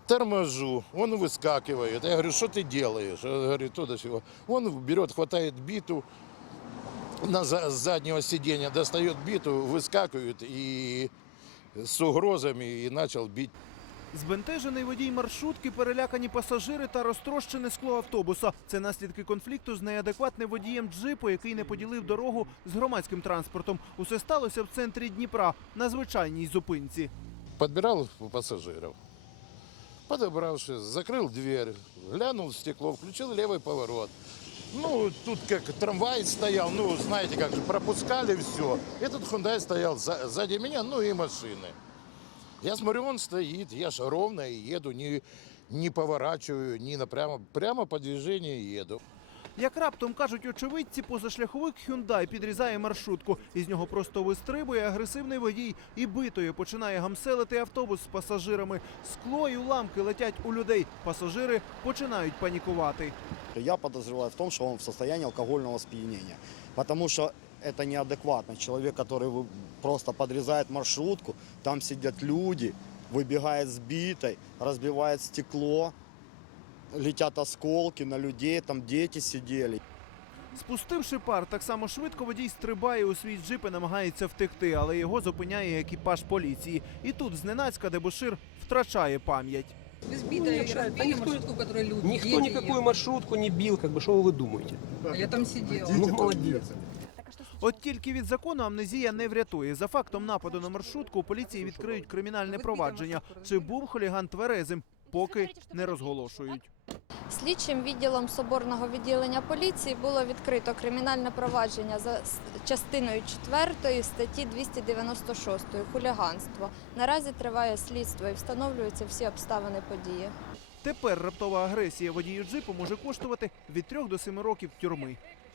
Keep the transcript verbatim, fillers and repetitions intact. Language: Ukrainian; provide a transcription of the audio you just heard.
торможу, он выскакивает. Я говорю, что ты делаешь? Он говорит, то до сего. Он берет, хватает биту на за- с заднего сиденья, достает биту, выскакивает и с угрозами и начал бить. Збентежений водій маршрутки, перелякані пасажири та розтрощене скло автобуса. Це наслідки конфлікту з неадекватним водієм джипу, який не поділив дорогу з громадським транспортом. Усе сталося в центрі Дніпра, на звичайній зупинці. Подбирал пассажиров. Подобравшись, закрыл дверь, глянул в стекло, включил левый поворот. Ну, тут как трамвай стоял, ну, знаете, как же, пропускали все. Этот Hyundai стоял за- сзади меня, ну и машины. Я смотрю, он стоит, я ж ровно и еду, не, не поворачиваю, не напрямо, прямо по движению еду. Як раптом, кажуть очевидці, позашляховик «Хюндай» підрізає маршрутку. Із нього просто вистрибує агресивний водій і битою починає гамселити автобус з пасажирами. Скло і уламки летять у людей. Пасажири починають панікувати. Я подозреваю в том, что он в состоянии алкогольного спьянения. Потому что это неадекватно. Человек, который вы- просто подрезает маршрутку, там сидят люди, выбегает с битой, разбивает стекло, летят осколки на людей, там дети сидели. Спустивши пар, так само швидко водій стрибає у свій джип і намагається втекти, але його зупиняє екіпаж поліції. І тут зненацька дебошир втрачає пам'ять. Избитая Ну, и да разбили никто- маршрутку, в которой люди. Никто дети никакую ехали. маршрутку не бил, как бы, что вы думаете? А я там сидела. Ну, молодец. От тільки від закону амнезія не врятує. За фактом нападу на маршрутку у поліції відкриють кримінальне провадження. Чи був хуліган тверезим, поки не розголошують. Слідчим відділом Соборного відділення поліції було відкрито кримінальне провадження за с- частиною четвертої статті двісті дев'яносто шість «Хуліганство». Наразі триває слідство і встановлюються всі обставини події. Тепер раптова агресія водію джипу може коштувати від трьох до семи років тюрми.